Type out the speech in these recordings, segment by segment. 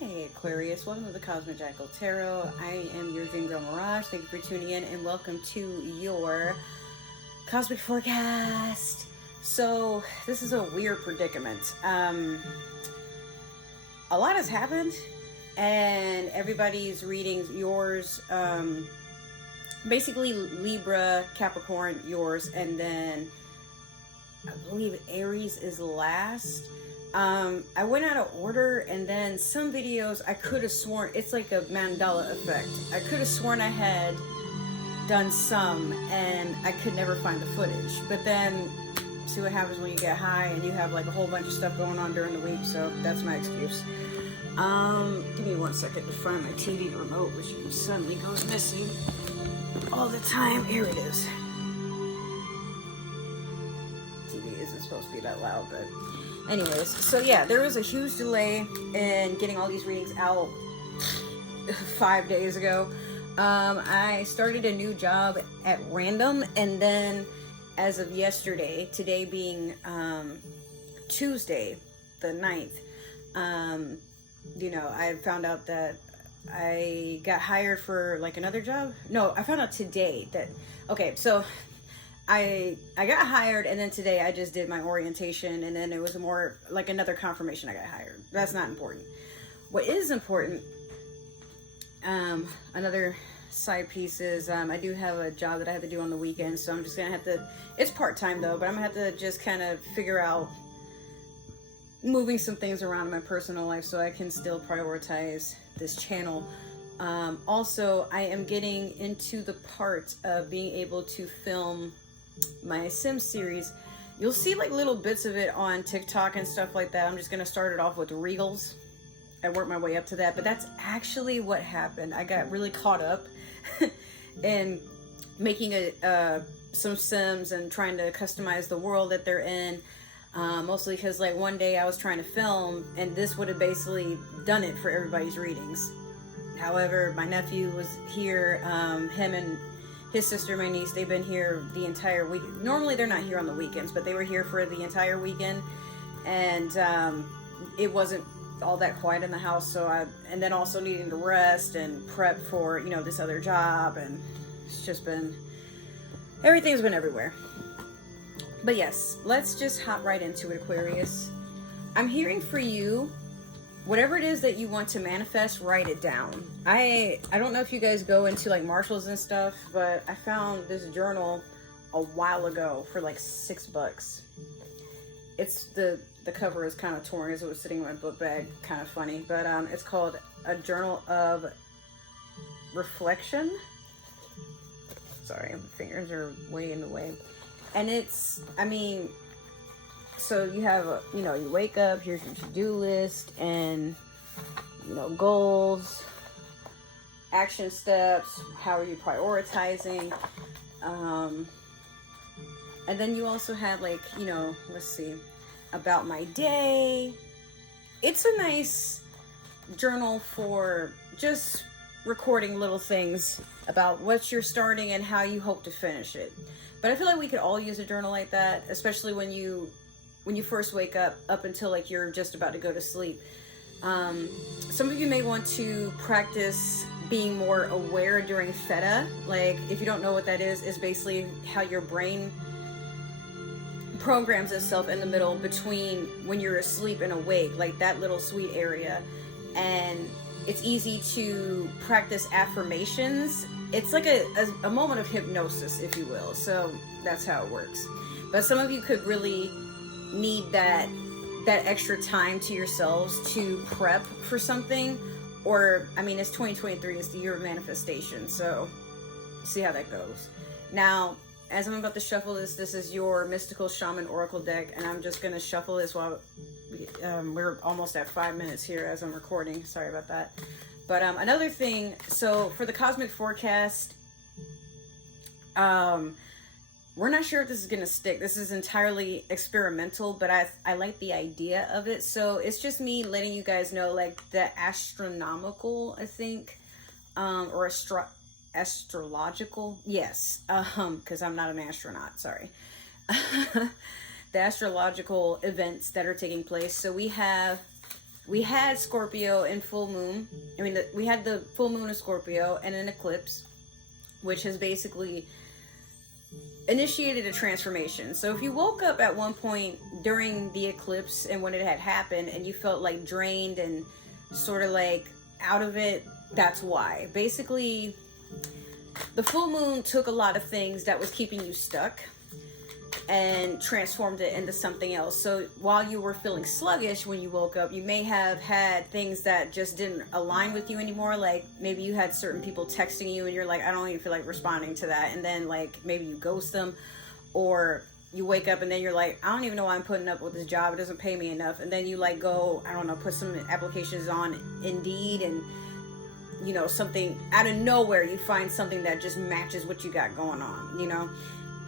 Hey Aquarius, welcome to the Cosmic Jackal Tarot. I am your dream girl Mirage. Thank you for tuning in and welcome to your cosmic forecast. So this is a weird predicament. A lot has happened and everybody's readings, yours, basically Libra, Capricorn, yours, and then I believe Aries is last. I went out of order, and then some videos I could have sworn it's like a Mandela effect. I could have sworn I had done some and I could never find the footage. But then see what happens when you get high and you have like a whole bunch of stuff going on during the week, so that's my excuse. Give me 1 second to find my TV remote, which suddenly goes missing all the time. Here it is. TV isn't supposed to be that loud, but anyways, so yeah, there was a huge delay in getting all these readings out 5 days ago. I started a new job at random, and then as of yesterday, today being Tuesday the 9th, you know, I found out that I got hired for like another job. No, I found out today that, okay, so I got hired, and then today I just did my orientation, and then it was more like another confirmation I got hired. That's not important. What is important, another side piece is I do have a job that I have to do on the weekends, so I'm just gonna have to, it's part-time though, but I'm gonna have to just kind of figure out moving some things around in my personal life so I can still prioritize this channel. Also, I am getting into the part of being able to film my Sims series. You'll see like little bits of it on TikTok and stuff like that. I'm just gonna start it off with Regals and work my way up to that, but that's actually what happened. I got really caught up in making some Sims and trying to customize the world that they're in, mostly because like one day I was trying to film and this would have basically done it for everybody's readings. However, my nephew was here, him and his sister, my niece, they've been here the entire week. Normally they're not here on the weekends, but they were here for the entire weekend, and it wasn't all that quiet in the house. So and then also needing to rest and prep for, you know, this other job, and it's just been, everything's been everywhere. But yes, let's just hop right into it, Aquarius. I'm hearing for you, whatever it is that you want to manifest, write it down. I don't know if you guys go into like Marshalls and stuff, but I found this journal a while ago for like $6. It's the cover is kind of torn as it was sitting in my book bag, kind of funny, but it's called A Journal of Reflection. Sorry, my fingers are way in the way. And it's, I mean, so you have a, you know, you wake up, here's your to-do list, and, you know, goals, action steps, how are you prioritizing, and then you also have like, you know, let's see, about my day. It's a nice journal for just recording little things about what you're starting and how you hope to finish it. But I feel like we could all use a journal like that, especially when you first wake up until like you're just about to go to sleep. Some of you may want to practice being more aware during theta. Like, if you don't know what that is basically how your brain programs itself in the middle between when you're asleep and awake, like that little sweet area. And it's easy to practice affirmations. It's like a moment of hypnosis, if you will. So that's how it works. But some of you could really need that extra time to yourselves to prep for something. Or, I mean, it's 2023, it's the year of manifestation, so see how that goes. Now, as I'm about to shuffle this is your Mystical Shaman Oracle deck, and I'm just going to shuffle this while we're almost at 5 minutes here as I'm recording. Sorry about that. But another thing, so for the cosmic forecast, we're not sure if this is going to stick. This is entirely experimental, but I like the idea of it. So it's just me letting you guys know, like, the astronomical, I think, or astrological, yes, because I'm not an astronaut, sorry. The astrological events that are taking place. So we have we had Scorpio in full moon. I mean, we had the full moon of Scorpio and an eclipse, which has basically initiated a transformation. So if you woke up at one point during the eclipse and when it had happened and you felt like drained and sort of like out of it, that's why. Basically, the full moon took a lot of things that was keeping you stuck and transformed it into something else. So while you were feeling sluggish when you woke up, you may have had things that just didn't align with you anymore. Like maybe you had certain people texting you and you're like, I don't even feel like responding to that. And then like maybe you ghost them, or you wake up and then you're like, I don't even know why I'm putting up with this job. It doesn't pay me enough. And then you like go, I don't know, put some applications on Indeed, and you know, something out of nowhere, you find something that just matches what you got going on, you know.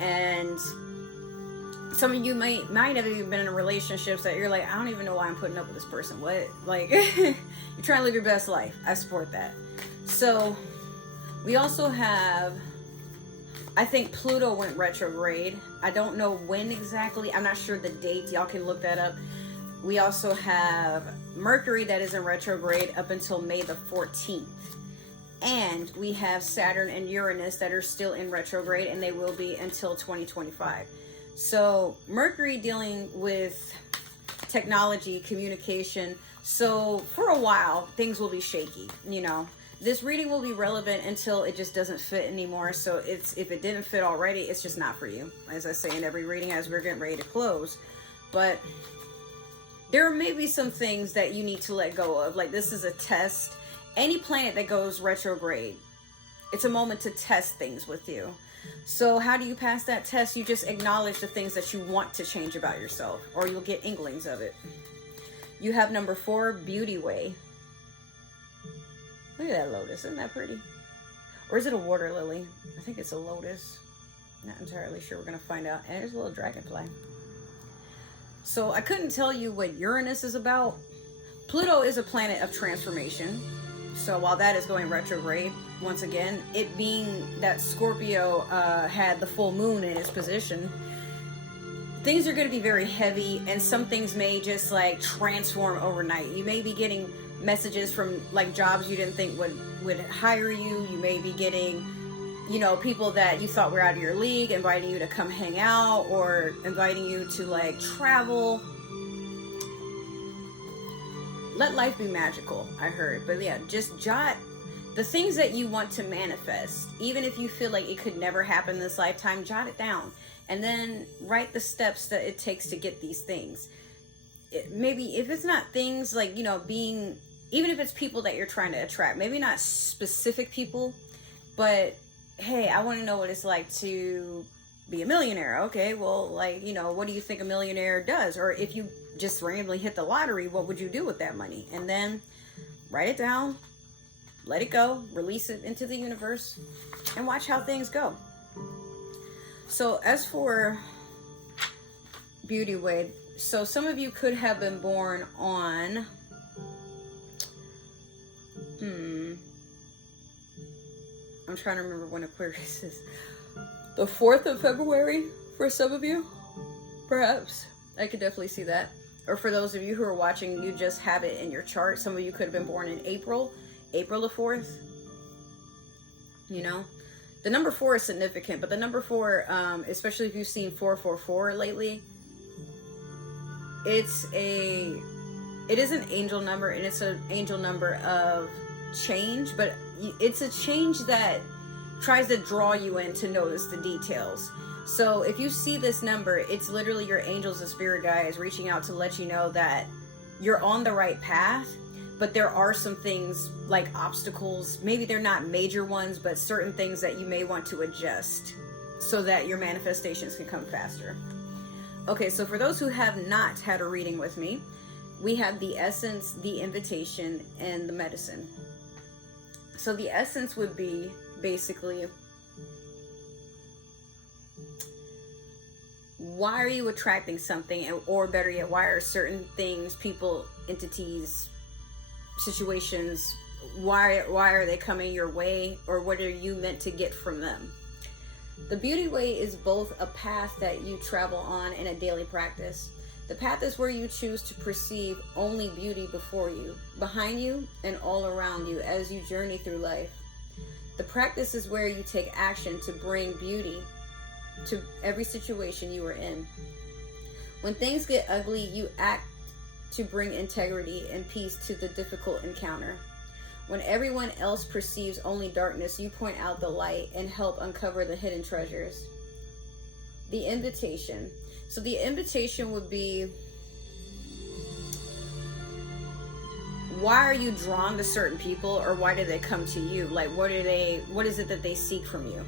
And some of you might have even been in relationships that you're like, I don't even know why I'm putting up with this person. What? Like, you're trying to live your best life. I support that. So we also have, I think Pluto went retrograde. I don't know when exactly. I'm not sure the date. Y'all can look that up. We also have Mercury that is in retrograde up until May the 14th. And we have Saturn and Uranus that are still in retrograde, and they will be until 2025. So Mercury dealing with technology, communication. So for a while, things will be shaky, you know. This reading will be relevant until it just doesn't fit anymore. So if it didn't fit already, it's just not for you. As I say in every reading as we're getting ready to close. But there may be some things that you need to let go of. Like this is a test. Any planet that goes retrograde, it's a moment to test things with you. So how do you pass that test? You just acknowledge the things that you want to change about yourself, or you'll get inklings of it. You have number 4, Beauty Way. Look at that lotus. Isn't that pretty? Or is it a water lily? I think it's a lotus. Not entirely sure. We're going to find out. And there's a little dragonfly. So I couldn't tell you what Uranus is about. Pluto is a planet of transformation. So while that is going retrograde, once again, it being that Scorpio had the full moon in its position, things are going to be very heavy, and some things may just like transform overnight. You may be getting messages from like jobs you didn't think would hire you. You may be getting, you know, people that you thought were out of your league inviting you to come hang out, or inviting you to like travel. Let life be magical, I heard. But yeah, just jot the things that you want to manifest. Even if you feel like it could never happen this lifetime, jot it down. And then write the steps that it takes to get these things. Maybe if it's not things like, you know, being, even if it's people that you're trying to attract, maybe not specific people, but hey, I want to know what it's like to be a millionaire. Okay, well, like, you know, what do you think a millionaire does? Or if you just randomly hit the lottery, what would you do with that money? And then write it down, let it go, release it into the universe, and watch how things go. So as for Beauty Way, so some of you could have been born on I'm trying to remember when Aquarius is. The 4th of February for some of you, perhaps. I could definitely see that. Or for those of you who are watching, you just have it in your chart. Some of you could have been born in April the 4th. You know, the number 4 is significant, but the number 4, especially if you've seen 444 lately, it is an angel number, and it's an angel number of change, but it's a change that tries to draw you in to notice the details. So if you see this number, it's literally your angels and spirit guides reaching out to let you know that you're on the right path, but there are some things like obstacles. Maybe they're not major ones, but certain things that you may want to adjust so that your manifestations can come faster. Okay, so for those who have not had a reading with me, we have the essence, the invitation, and the medicine. So the essence would be basically, why are you attracting something? Or better yet, why are certain things, people, entities, situations, why are they coming your way? Or what are you meant to get from them? The Beauty Way is both a path that you travel on in a daily practice. The path is where you choose to perceive only beauty before you, behind you, and all around you as you journey through life. The practice is where you take action to bring beauty to every situation you are in. When things get ugly, you act to bring integrity and peace to the difficult encounter. When everyone else perceives only darkness, you point out the light and help uncover the hidden treasures. The invitation. So the invitation would be, why are you drawn to certain people, or why do they come to you? Like, what is it that they seek from you?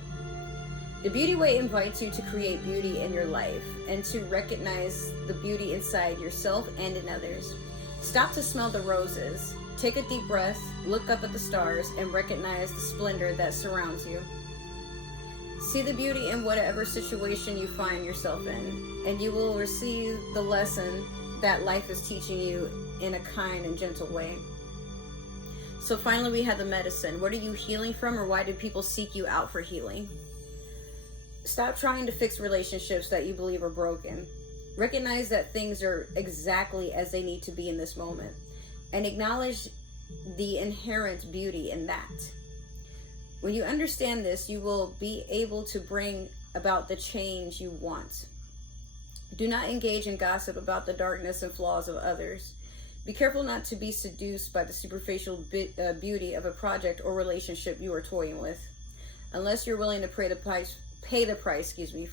The Beauty Way invites you to create beauty in your life and to recognize the beauty inside yourself and in others. Stop to smell the roses. Take a deep breath, look up at the stars, and recognize the splendor that surrounds you. See the beauty in whatever situation you find yourself in, and you will receive the lesson that life is teaching you in a kind and gentle way. So finally, we have the medicine. What are you healing from, or why do people seek you out for healing? Stop trying to fix relationships that you believe are broken. Recognize that things are exactly as they need to be in this moment, and acknowledge the inherent beauty in that. When you understand this, you will be able to bring about the change you want. Do not engage in gossip about the darkness and flaws of others. Be careful not to be seduced by the superficial beauty of a project or relationship you are toying with, unless you're willing to pay the price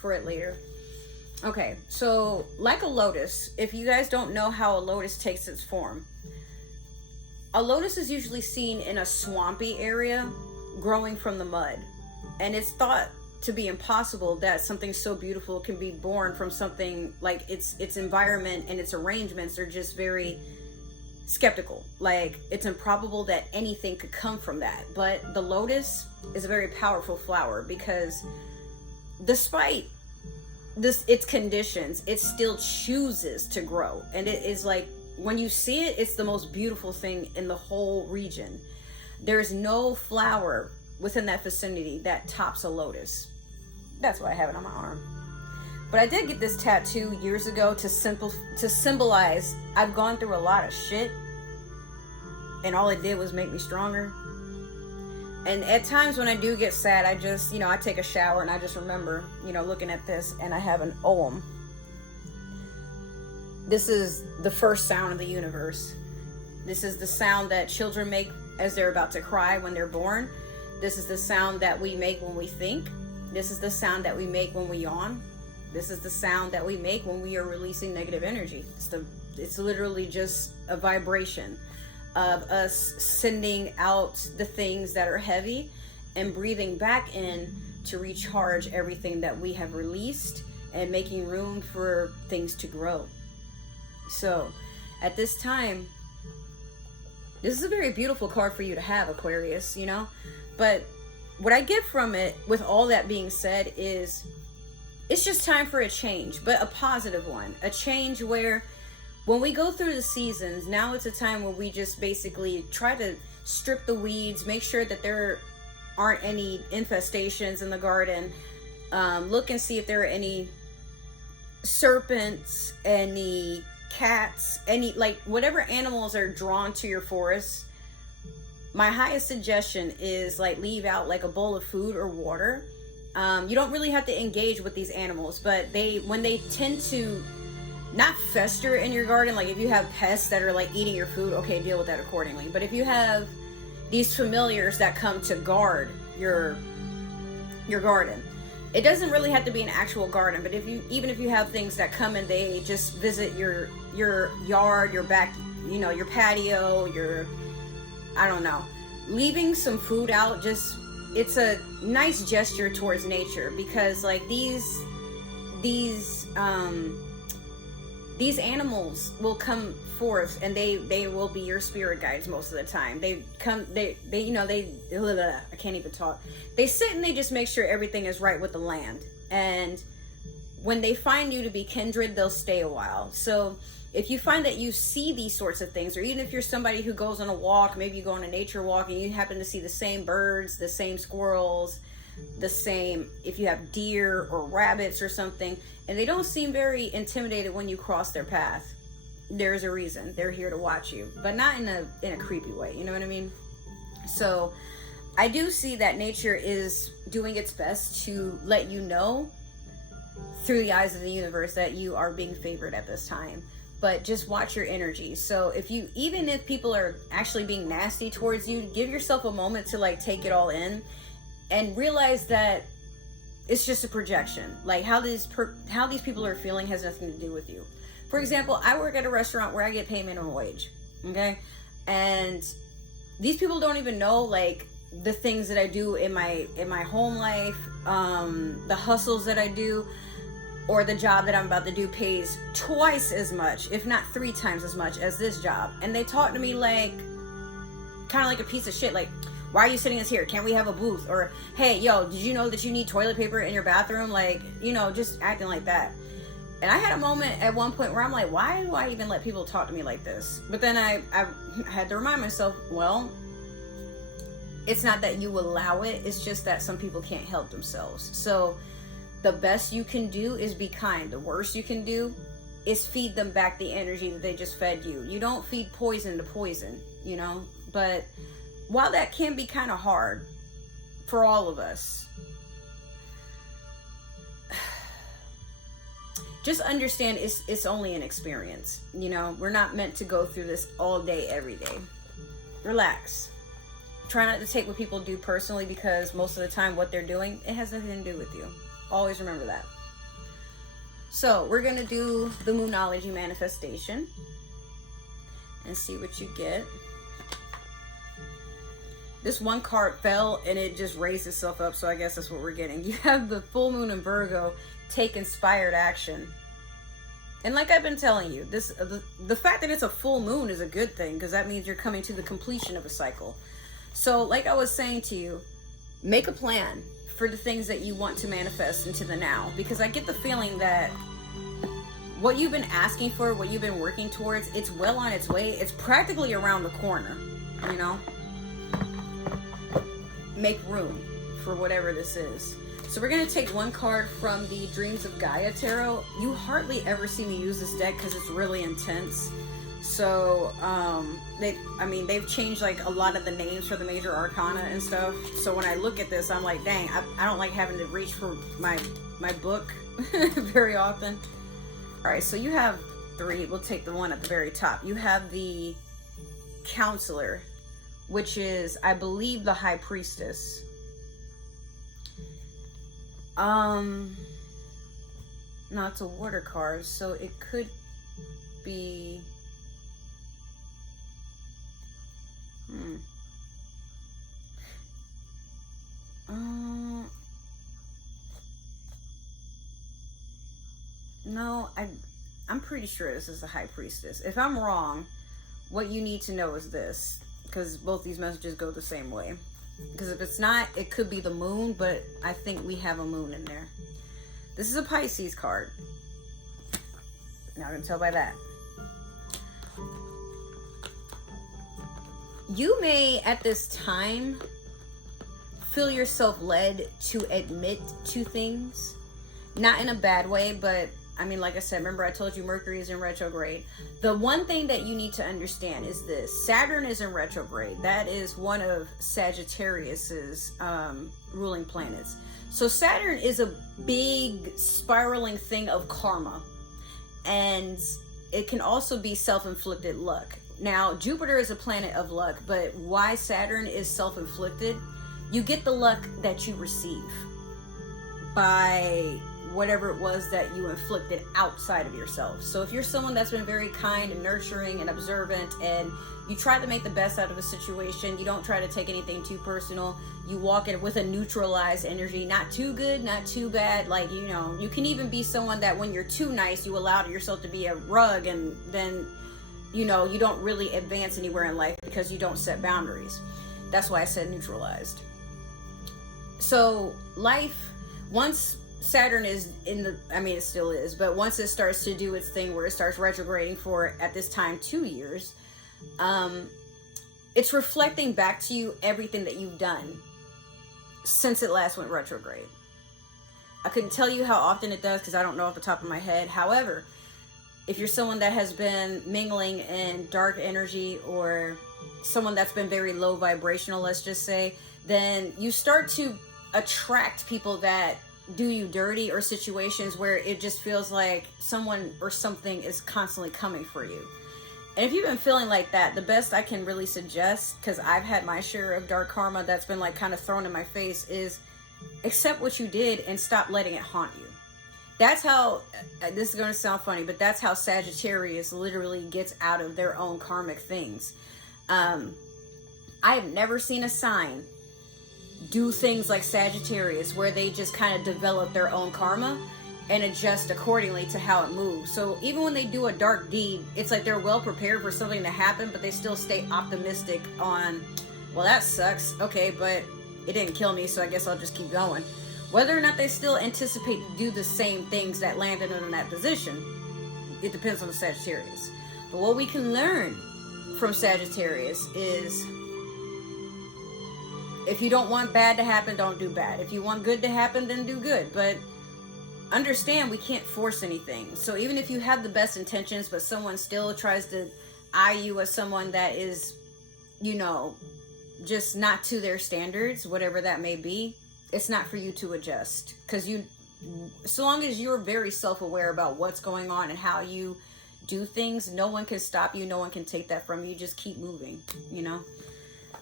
for it later. Okay, so like a lotus, if you guys don't know how a lotus takes its form, a lotus is usually seen in a swampy area growing from the mud, and it's thought to be impossible that something so beautiful can be born from something like its environment and its arrangements are just very skeptical. Like, it's improbable that anything could come from that. But the lotus is a very powerful flower because despite its conditions, it still chooses to grow, and it is like, when you see it, it's the most beautiful thing in the whole region. There's no flower within that vicinity that tops a lotus. That's why I have it on my arm. But I did get this tattoo years ago to symbolize I've gone through a lot of shit, and all it did was make me stronger. And at times when I do get sad, I just, I take a shower and I just remember, looking at this, and I have an Om. This is the first sound of the universe. This is the sound that children make as they're about to cry when they're born. This is the sound that we make when we think. This is the sound that we make when we yawn. This is the sound that we make when we are releasing negative energy. It's literally just a vibration of us sending out the things that are heavy and breathing back in to recharge everything that we have released and making room for things to grow. So at this time, this is a very beautiful card for you to have, Aquarius, but what I get from it, with all that being said, is it's just time for a change, but a positive one. A change where when we go through the seasons, now it's a time where we just basically try to strip the weeds, make sure that there aren't any infestations in the garden, look and see if there are any serpents, any cats, any, like, whatever animals are drawn to your forest. My highest suggestion is, like, leave out like a bowl of food or water. You don't really have to engage with these animals, but when they tend to not fester in your garden, like if you have pests that are like eating your food, okay, deal with that accordingly. But if you have these familiars that come to guard your garden, it doesn't really have to be an actual garden, but even if you have things that come and they just visit your yard, your back, your patio, I don't know, leaving some food out, it's a nice gesture towards nature, because like these animals will come forth and they will be your spirit guides most of the time. I can't even talk. They sit and they just make sure everything is right with the land. And when they find you to be kindred, they'll stay a while. So if you find that you see these sorts of things, or even if you're somebody who goes on a walk, maybe you go on a nature walk and you happen to see the same birds, the same squirrels, The same if you have deer or rabbits or something, and they don't seem very intimidated when you cross their path. There's a reason. They're here to watch you, but not in a creepy way. You know what I mean? So I do see that nature is doing its best to let you know through the eyes of the universe that you are being favored at this time. But just watch your energy. So even if people are actually being nasty towards you, give yourself a moment to like take it all in and realize that it's just a projection. Like how these people are feeling has nothing to do with you. For example, I work at a restaurant where I get paid minimum wage, okay? And these people don't even know like the things that I do in my home life, the hustles that I do, or the job that I'm about to do pays twice as much, if not 3 times as much as this job. And they talk to me like, kind of like a piece of shit, like, why are you sitting us here? Can't we have a booth? Or, hey, yo, did you know that you need toilet paper in your bathroom? Like, you know, just acting like that. And I had a moment at one point where I'm like, why do I even let people talk to me like this? But then I had to remind myself, well, it's not that you allow it. It's just that some people can't help themselves. So the best you can do is be kind. The worst you can do is feed them back the energy that they just fed you. You don't feed poison to poison, you know? But while that can be kind of hard for all of us, just understand it's only an experience. You know, we're not meant to go through this all day, every day. Relax. Try not to take what people do personally, because most of the time what they're doing, it has nothing to do with you. Always remember that. So we're going to do the Moonology manifestation and see what you get. This one card fell and it just raised itself up, so I guess that's what we're getting. You have the full moon in Virgo. Take inspired action. And like I've been telling you, the fact that it's a full moon is a good thing, because that means you're coming to the completion of a cycle. So like I was saying to you, make a plan for the things that you want to manifest into the now, because I get the feeling that what you've been asking for, what you've been working towards, it's well on its way. It's practically around the corner, you know? Make room for whatever this is. So we're going to take one card from the Dreams of Gaia Tarot. You hardly ever see me use this deck because it's really intense. So, they've changed like a lot of the names for the major arcana and stuff. So when I look at this, I'm like, dang, I don't like having to reach for my book very often. All right, so you have 3. We'll take the one at the very top. You have the Counselor, which is, I believe, the High Priestess. No, it's a water card, so it could be... No, I'm pretty sure this is the High Priestess. If I'm wrong, what you need to know is this, because both these messages go the same way. Because if it's not, it could be the moon, but I think we have a moon in there. This is a Pisces card. Now I can tell by that. You may, at this time, feel yourself led to admit to things. Not in a bad way, but I mean, like I said, remember I told you Mercury is in retrograde. The one thing that you need to understand is this. Saturn is in retrograde. That is one of Sagittarius's ruling planets. So Saturn is a big spiraling thing of karma. And it can also be self-inflicted luck. Now, Jupiter is a planet of luck, but why Saturn is self-inflicted? You get the luck that you receive by whatever it was that you inflicted outside of yourself. So if you're someone that's been very kind and nurturing and observant, and you try to make the best out of a situation, you don't try to take anything too personal, you walk in with a neutralized energy, not too good, not too bad. Like, you know, you can even be someone that when you're too nice, you allow yourself to be a rug, and then, you know, you don't really advance anywhere in life because you don't set boundaries. That's why I said neutralized. So life, once Saturn is in the, I mean, it still is, but once it starts to do its thing where it starts retrograding for, at this time, 2 years, it's reflecting back to you everything that you've done since it last went retrograde. I couldn't tell you how often it does because I don't know off the top of my head. However, if you're someone that has been mingling in dark energy, or someone that's been very low vibrational, let's just say, then you start to attract people that do you dirty, or situations where it just feels like someone or something is constantly coming for you. And if you've been feeling like that, the best I can really suggest, because I've had my share of dark karma that's been like kind of thrown in my face, is accept what you did and stop letting it haunt you. That's how, this is going to sound funny, but that's how Sagittarius literally gets out of their own karmic things. I have never seen a sign do things like Sagittarius, where they just kind of develop their own karma and adjust accordingly to how it moves. So even when they do a dark deed, it's like they're well prepared for something to happen, but they still stay optimistic on, well, that sucks. Okay, but it didn't kill me, so I guess I'll just keep going. Whether or not they still anticipate to do the same things that landed them in that position, it depends on the Sagittarius. But what we can learn from Sagittarius is, if you don't want bad to happen, don't do bad. If you want good to happen, then do good. But understand, we can't force anything. So even if you have the best intentions, but someone still tries to eye you as someone that is, you know, just not to their standards, whatever that may be, it's not for you to adjust. Because you, so long as you're very self-aware about what's going on and how you do things, no one can stop you. No one can take that from you. Just keep moving, you know.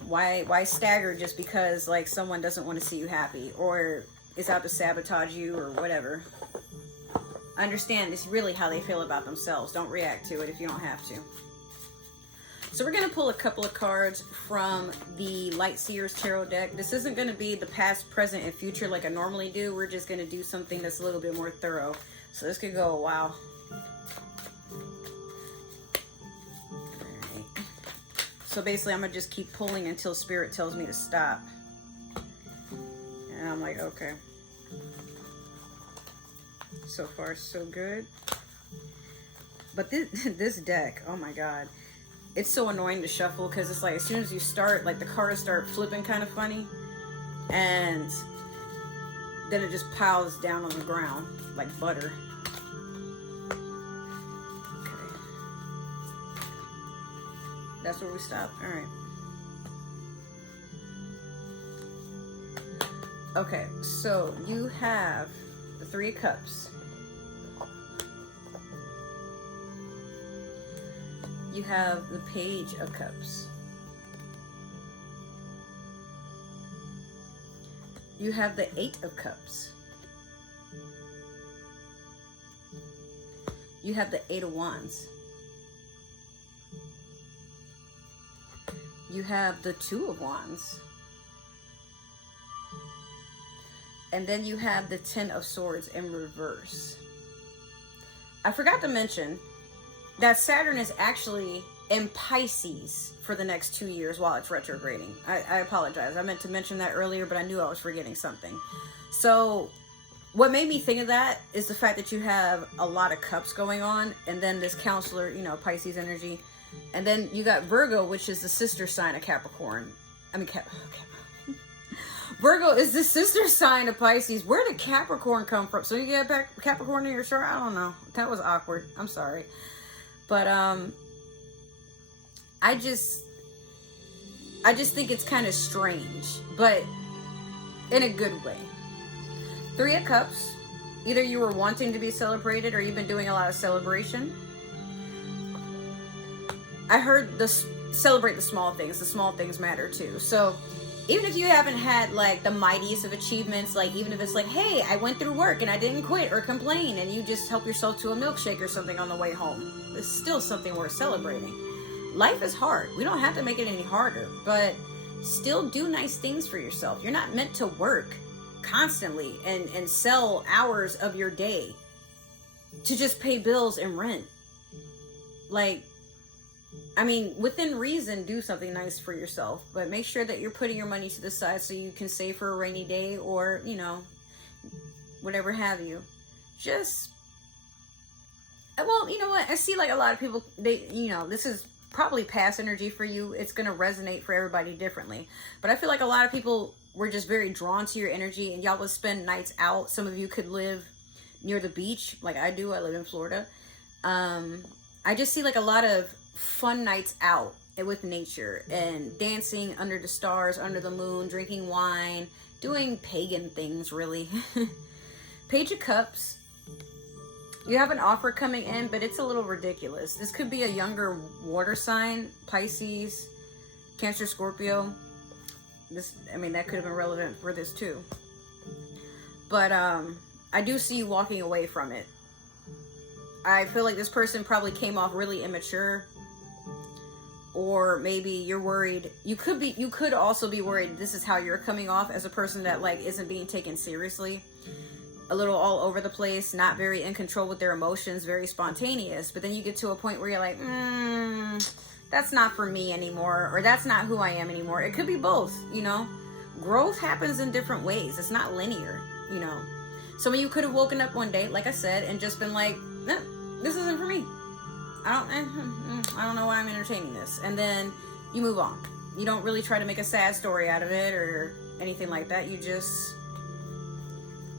Why stagger just because like someone doesn't want to see you happy, or is out to sabotage you, or whatever. Understand it's really how they feel about themselves. Don't react to it if you don't have to. So we're going to pull a couple of cards from the Light Seers Tarot deck. This isn't going to be the past, present, and future like I normally do. We're just going to do something that's a little bit more thorough. So this could go a while. Alright. So basically I'm going to just keep pulling until Spirit tells me to stop. And I'm like, okay. So far, so good. But this deck, oh my god. It's so annoying to shuffle because it's like as soon as you start, like the cards start flipping kind of funny, and then it just piles down on the ground like butter. Okay. That's where we stop. All right. Okay, so you have the Three of Cups. You have the Page of Cups. You have the Eight of Cups. You have the Eight of Wands. You have the Two of Wands. And then you have the Ten of Swords in reverse. I forgot to mention that Saturn is actually in Pisces for the next 2 years while it's retrograding. I apologize. I meant to mention that earlier, but I knew I was forgetting something. So what made me think of that is the fact that you have a lot of cups going on, and then this counselor, you know, Pisces energy. And then you got Virgo, which is the sister sign of Capricorn. Virgo is the sister sign of Pisces. Where did Capricorn come from? So you get back Capricorn in your chart? I don't know. That was awkward. I'm sorry. But I just think it's kind of strange, but in a good way. Three of Cups. Either you were wanting to be celebrated, or you've been doing a lot of celebration. I heard this, celebrate the small things. The small things matter too. So even if you haven't had like the mightiest of achievements, like even if it's like, hey, I went through work and I didn't quit or complain, and you just help yourself to a milkshake or something on the way home, it's still something worth celebrating. Life is hard. We don't have to make it any harder, but still do nice things for yourself. You're not meant to work constantly and sell hours of your day to just pay bills and rent. Like, I mean, within reason, do something nice for yourself, but make sure that you're putting your money to the side so you can save for a rainy day, or, you know, whatever have you. Just, well, you know what? I see like a lot of people, they, you know, this is probably past energy for you. It's going to resonate for everybody differently. But I feel like a lot of people were just very drawn to your energy, and y'all would spend nights out. Some of you could live near the beach like I do. I live in Florida. I just see like a lot of fun nights out with nature and dancing under the stars, under the moon, drinking wine, doing pagan things, really. Page of Cups. You have an offer coming in, but it's a little ridiculous. This could be a younger water sign, Pisces, Cancer, Scorpio. This, I mean, that could have been relevant for this too. But I do see you walking away from it. I feel like this person probably came off really immature, or maybe you're worried. You could also be worried this is how you're coming off, as a person that like isn't being taken seriously, a little all over the place, not very in control with their emotions, very spontaneous. But then you get to a point where you're like, that's not for me anymore, or that's not who I am anymore. It could be both, you know. Growth happens in different ways. It's not linear, you know. Some of you could have woken up one day, like I said, and just been like, no, this isn't for me. I don't know why I'm entertaining this. And then you move on. You don't really try to make a sad story out of it or anything like that. You just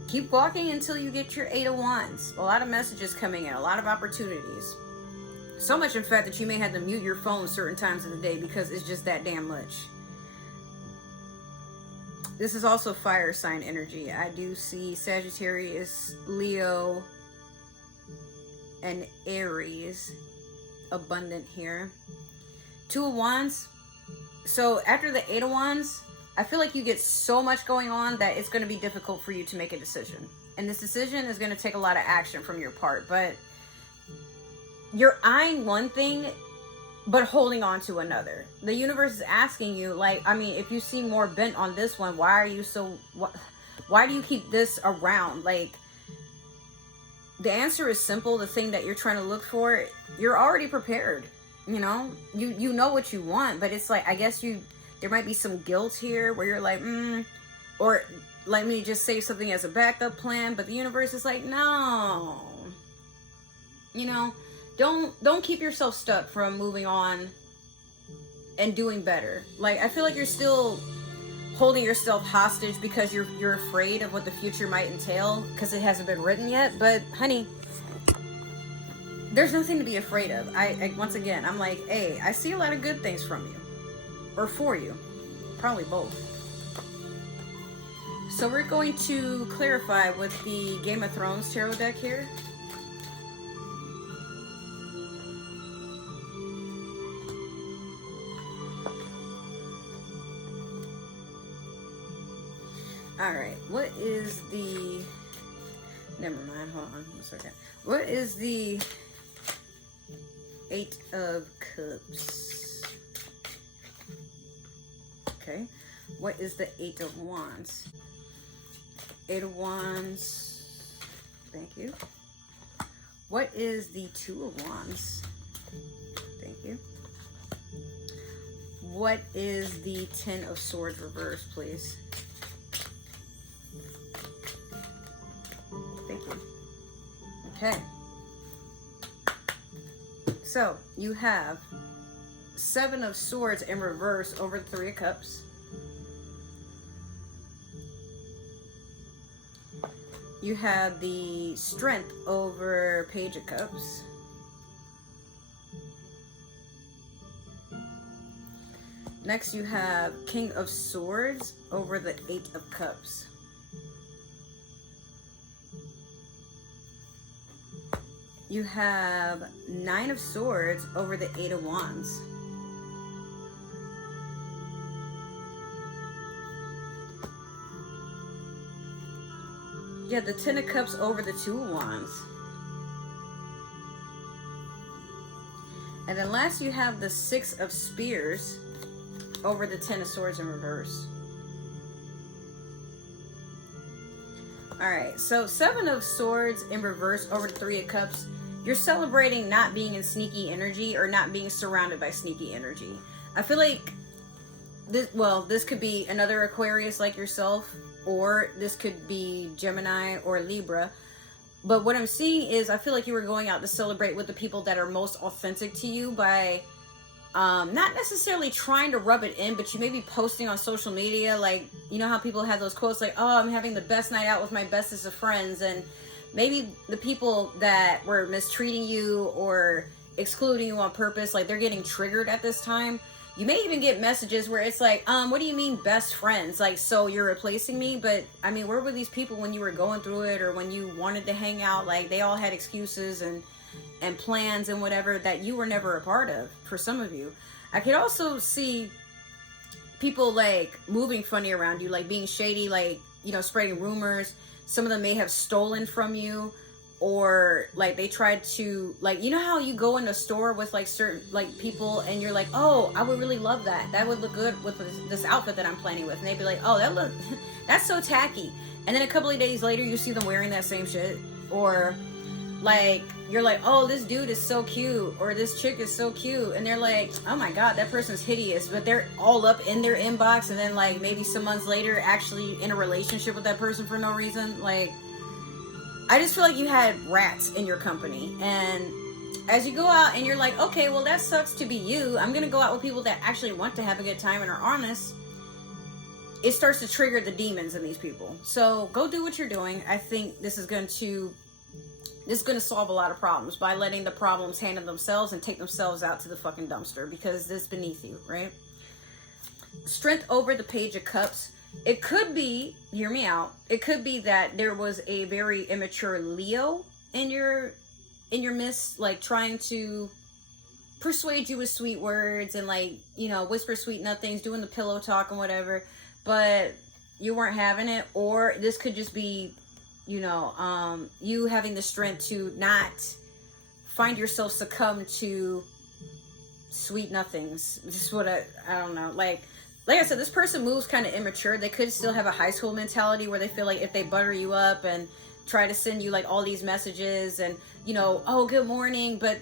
keep walking until you get your 8 of Wands. A lot of messages coming in, a lot of opportunities. So much, in fact, that you may have to mute your phone certain times of the day because it's just that damn much. This is also fire sign energy. I do see Sagittarius, Leo, and Aries abundant here. 2 of Wands. So after the 8 of Wands, I feel like you get so much going on that it's going to be difficult for you to make a decision. And this decision is going to take a lot of action from your part. But you're eyeing one thing, but holding on to another. The universe is asking you, like, I mean, if you seem more bent on this one, why do you keep this around? Like, the answer is simple. The thing that you're trying to look for, you're already prepared. You know, you know what you want, but it's like, I guess there might be some guilt here where you're like, or let me just save something as a backup plan. But the universe is like, no, you know, don't keep yourself stuck from moving on and doing better. Like, I feel like you're still holding yourself hostage because you're afraid of what the future might entail because it hasn't been written yet. But honey, there's nothing to be afraid of. I once again, I'm like, hey, I see a lot of good things from you, or for you, probably both. So we're going to clarify with the Game of Thrones tarot deck here. All right, what is the, never mind, hold on one second. What is the 8 of Cups? Okay, what is the 8 of Wands? 8 of Wands, thank you. What is the 2 of Wands? Thank you. What is the 10 of Swords reverse, please? Thank you. Okay. So you have 7 of Swords in reverse over the 3 of Cups. You have the Strength over Page of Cups. Next you have King of Swords over the 8 of Cups. You have 9 of Swords over the 8 of Wands. You have the 10 of Cups over the 2 of Wands. And then last you have the 6 of Spears over the 10 of Swords in reverse. Alright, so 7 of Swords in reverse over the 3 of Cups. You're celebrating not being in sneaky energy or not being surrounded by sneaky energy. I feel like this could be another Aquarius like yourself, or this could be Gemini or Libra. But what I'm seeing is I feel like you were going out to celebrate with the people that are most authentic to you by not necessarily trying to rub it in, but you may be posting on social media, like, you know how people have those quotes like, oh, I'm having the best night out with my bestest of friends, and maybe the people that were mistreating you or excluding you on purpose, like, they're getting triggered at this time. You may even get messages where it's like, what do you mean best friends? Like, so you're replacing me? But I mean, where were these people when you were going through it, or when you wanted to hang out? Like, they all had excuses and plans and whatever that you were never a part of, for some of you. I could also see people like moving funny around you, like being shady, like, you know, spreading rumors. Some of them may have stolen from you, or like they tried to, like, you know how you go in a store with like certain like people and you're like, oh, I would really love that would look good with this outfit that I'm planning with, and they'd be like, oh, that's so tacky, and then a couple of days later you see them wearing that same shit. Or like, you're like, oh, this dude is so cute, or this chick is so cute, and they're like, oh my god, that person's hideous, but they're all up in their inbox, and then like maybe some months later actually in a relationship with that person for no reason. Like, I just feel like you had rats in your company, and as you go out and you're like, okay, well, that sucks to be you, I'm gonna go out with people that actually want to have a good time and are honest, it starts to trigger the demons in these people. So go do what you're doing. I think this is going to solve a lot of problems by letting the problems handle themselves and take themselves out to the fucking dumpster, because it's beneath you, right? Strength over the Page of Cups. It could be, hear me out, it could be that there was a very immature Leo in your midst, like trying to persuade you with sweet words and, like, you know, whisper sweet nothings, doing the pillow talk and whatever, but you weren't having it. Or this could just be, you know, you having the strength to not find yourself succumb to sweet nothings. This is what I don't know. Like I said, this person moves kind of immature. They could still have a high school mentality where they feel like if they butter you up and try to send you like all these messages and, you know, oh, good morning, but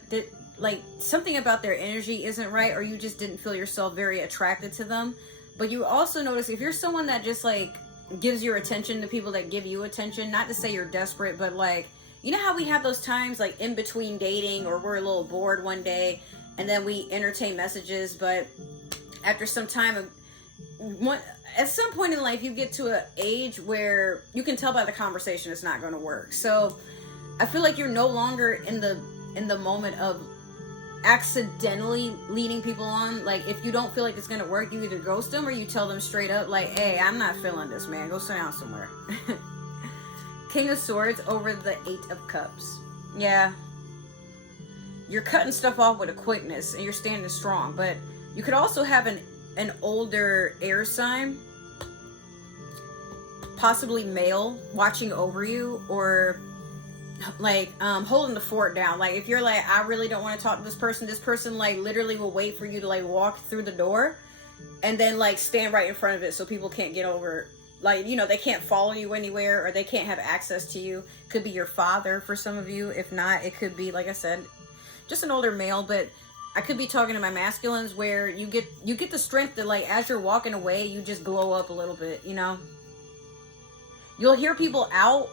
like something about their energy isn't right, or you just didn't feel yourself very attracted to them. But you also notice if you're someone that just like gives your attention to people that give you attention, not to say you're desperate, but like, you know how we have those times like in between dating, or we're a little bored one day and then we entertain messages, but after some time, at some point in life you get to an age where you can tell by the conversation it's not going to work. So I feel like you're no longer in the moment of accidentally leading people on. Like, if you don't feel like it's gonna work, you either ghost them or you tell them straight up, like, hey, I'm not feeling this, man, go sit down somewhere. King of Swords over the Eight of Cups. Yeah, you're cutting stuff off with a quickness and you're standing strong, but you could also have an older air sign, possibly male, watching over you, or like holding the fort down. Like, if you're like, I really don't want to talk to this person like literally will wait for you to like walk through the door and then like stand right in front of it so people can't get over, like, you know, they can't follow you anywhere, or they can't have access to you. Could be your father for some of you. If not, it could be, like I said, just an older male. But I could be talking to my masculines where you get the strength that, like, as you're walking away, you just glow up a little bit, you know. You'll hear people out.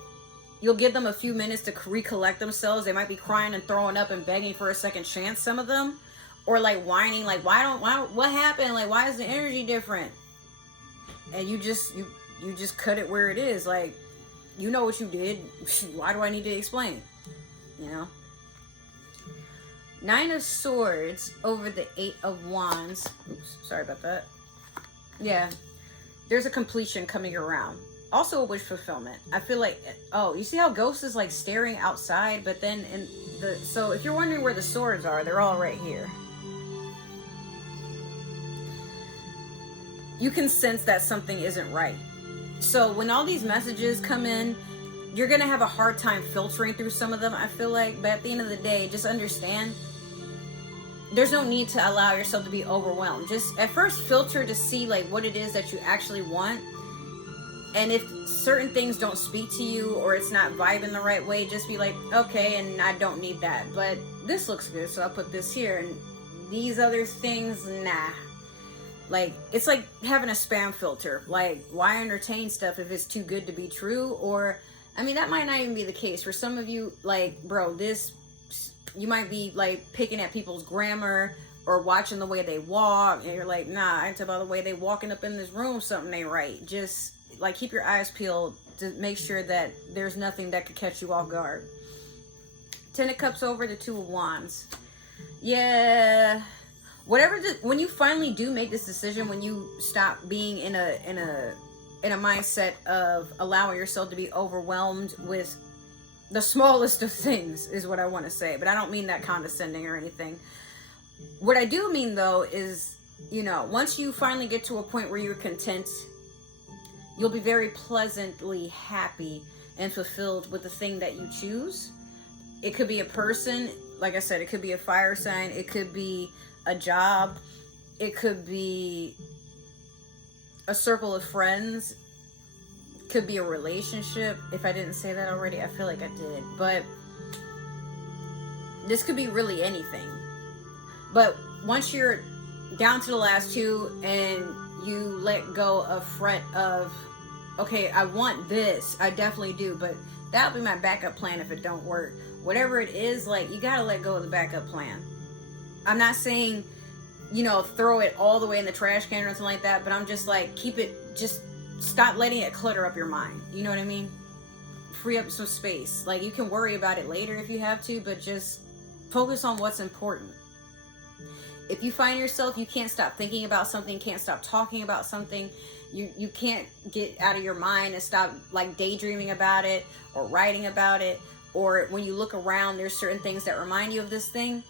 You'll give them a few minutes to recollect themselves. They might be crying and throwing up and begging for a second chance, some of them. Or like whining, like, what happened? Like, why is the energy different? And you just cut it where it is. Like, you know what you did. Why do I need to explain? You know? Nine of Swords over the Eight of Wands. Oops, sorry about that. Yeah. There's a completion coming around. Also a wish fulfillment. I feel like, oh, you see how Ghost is like staring outside, but then so if you're wondering where the swords are, they're all right here. You can sense that something isn't right. So when all these messages come in, you're going to have a hard time filtering through some of them, I feel like. But at the end of the day, just understand, there's no need to allow yourself to be overwhelmed. Just at first filter to see like what it is that you actually want. And if certain things don't speak to you, or it's not vibing the right way, just be like, okay, and I don't need that. But this looks good, so I'll put this here. And these other things, nah. Like, it's like having a spam filter. Like, why entertain stuff if it's too good to be true? Or, I mean, that might not even be the case. For some of you, like, bro, you might be, like, picking at people's grammar, or watching the way they walk, and you're like, nah, I ain't talking about the way they walking up in this room, something ain't right. Just like keep your eyes peeled to make sure that there's nothing that could catch you off guard. 10 of Cups over, the 2 of Wands. Yeah, when you finally do make this decision, when you stop being in a mindset of allowing yourself to be overwhelmed with the smallest of things, is what I want to say, but I don't mean that condescending or anything. What I do mean though is, you know, once you finally get to a point where you're content, you'll be very pleasantly happy and fulfilled with the thing that you choose. It could be a person, like I said, it could be a fire sign, it could be a job, it could be a circle of friends, it could be a relationship. If I didn't say that already, I feel like I did. But this could be really anything. But once you're down to the last 2 and you let go of fret of, okay, I want this, I definitely do, but that'll be my backup plan if it don't work. Whatever it is, like, you gotta let go of the backup plan. I'm not saying, you know, throw it all the way in the trash can or something like that, but I'm just like, keep it, just stop letting it clutter up your mind. You know what I mean? Free up some space. Like, you can worry about it later if you have to, but just focus on what's important. If you find yourself, you can't stop thinking about something, can't stop talking about something, you can't get out of your mind and stop like daydreaming about it or writing about it, or when you look around, there's certain things that remind you of this thing,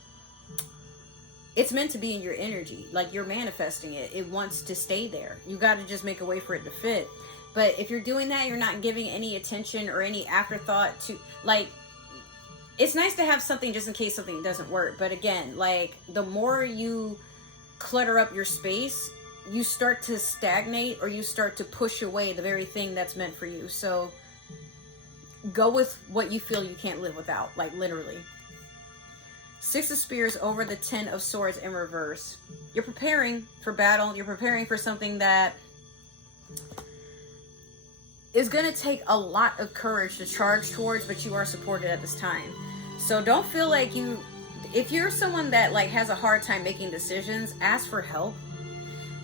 it's meant to be in your energy. Like, you're manifesting it. It wants to stay there. You got to just make a way for it to fit. But if you're doing that, you're not giving any attention or any afterthought to, like, it's nice to have something just in case something doesn't work. But again, like, the more you clutter up your space, you start to stagnate, or you start to push away the very thing that's meant for you. So go with what you feel you can't live without, like, literally. 6 of Spears over, the 10 of Swords in reverse. You're preparing for battle. You're preparing for something that is going to take a lot of courage to charge towards, but you are supported at this time. So don't feel like if you're someone that like has a hard time making decisions, ask for help.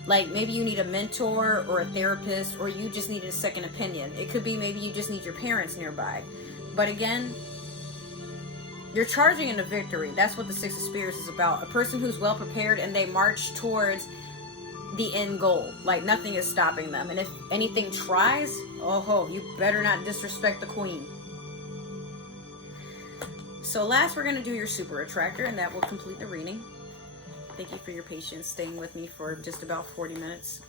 Like, maybe you need a mentor or a therapist, or you just need a second opinion. It could be maybe you just need your parents nearby. But again, you're charging into victory. That's what the 6 of Spears is about. A person who's well prepared and they march towards the end goal. Like, nothing is stopping them. And if anything tries, oh, you better not disrespect the queen. So last, we're going to do your super attractor, and that will complete the reading. Thank you for your patience staying with me for just about 40 minutes.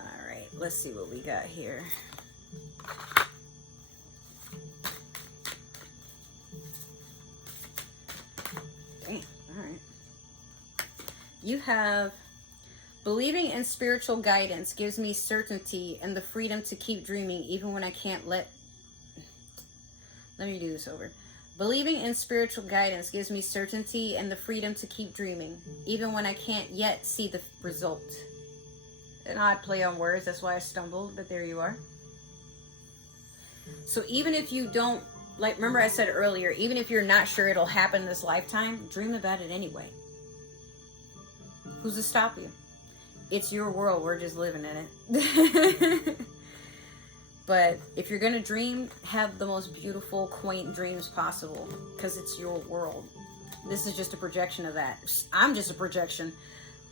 All right, let's see what we got here. Damn, all right. You have, believing in spiritual guidance gives me certainty and the freedom to keep dreaming even when I can't let me do this over. Believing in spiritual guidance gives me certainty and the freedom to keep dreaming, even when I can't yet see the result. An odd play on words, that's why I stumbled, but there you are. So even if you don't, like, remember I said earlier, even if you're not sure it'll happen this lifetime, dream about it anyway. Who's to stop you? It's your world, we're just living in it. But if you're going to dream, have the most beautiful, quaint dreams possible, because it's your world. This is just a projection of that. I'm just a projection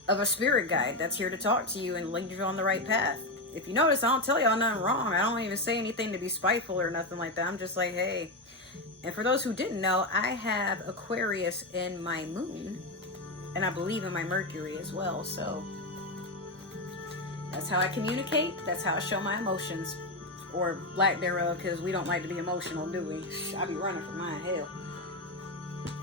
of a spirit guide that's here to talk to you and lead you on the right path. If you notice, I don't tell y'all nothing wrong. I don't even say anything to be spiteful or nothing like that. I'm just like, hey. And for those who didn't know, I have Aquarius in my moon, and I believe in my Mercury as well. So that's how I communicate. That's how I show my emotions. Or lack thereof, because we don't like to be emotional, do we? I be running for mine, hell.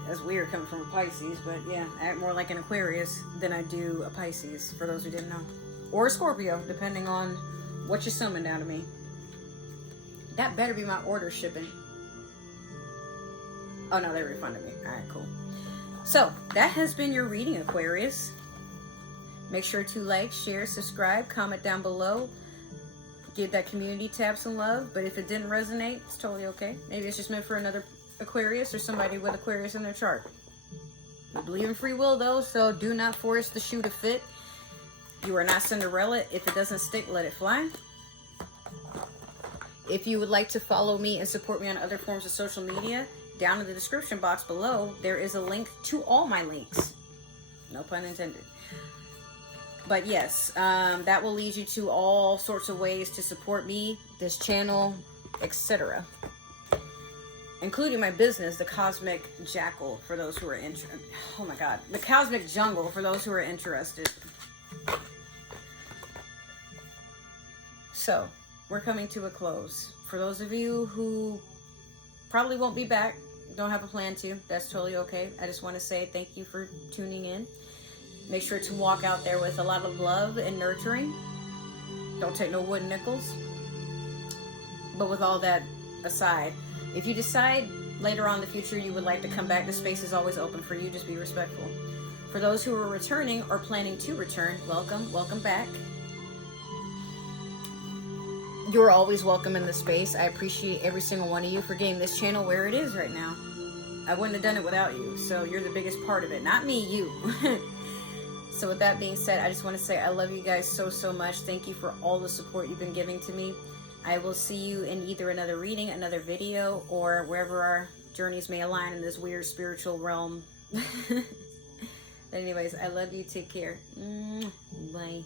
That's weird coming from a Pisces, but yeah, I act more like an Aquarius than I do a Pisces, for those who didn't know. Or a Scorpio, depending on what you summon down to me. That better be my order shipping. Oh no, they refunded me. Alright, cool. So, that has been your reading, Aquarius. Make sure to like, share, subscribe, comment down below. Give that community tab some love, but if it didn't resonate, it's totally okay. Maybe it's just meant for another Aquarius or somebody with Aquarius in their chart. We believe in free will though, so do not force the shoe to fit. You are not Cinderella. If it doesn't stick, let it fly. If you would like to follow me and support me on other forms of social media, down in the description box below, there is a link to all my links. No pun intended. But yes, that will lead you to all sorts of ways to support me, this channel, etc. Including my business, the Cosmic Jackal, for those who are interested. Oh my God. The Cosmic Jungle, for those who are interested. So, we're coming to a close. For those of you who probably won't be back, don't have a plan to, that's totally okay. I just want to say thank you for tuning in. Make sure to walk out there with a lot of love and nurturing. Don't take no wooden nickels. But with all that aside, if you decide later on in the future you would like to come back, the space is always open for you. Just be respectful. For those who are returning or planning to return, welcome back. You're always welcome in the space. I appreciate every single one of you for getting this channel where it is right now. I wouldn't have done it without you. So you're the biggest part of it. Not me, you. So with that being said, I just want to say I love you guys so much. Thank you for all the support you've been giving to me. I will see you in either another reading, another video, or wherever our journeys may align in this weird spiritual realm. But anyways, I love you. Take care. Bye.